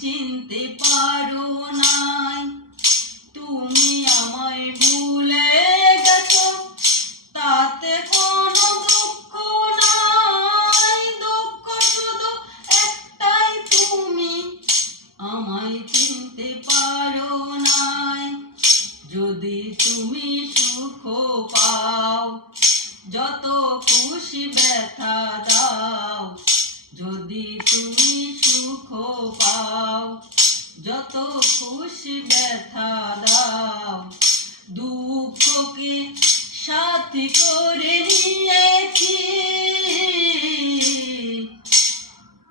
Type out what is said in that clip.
চিনতে পারো নাই। তুমি আমায় ভুলে গেছো, তাতে কোনো দুঃখ নাই। দুঃখ শুধু একটাই, তুমি আমায় চিনতে পারো নাই। যদি তুমি সুখ পাও, যত খুশি ব্যথা দাও। যদি তুমি সুখ পাও, যত খুশি ব্যথা দাও। দুঃখকে সাথী করে নিয়েছি,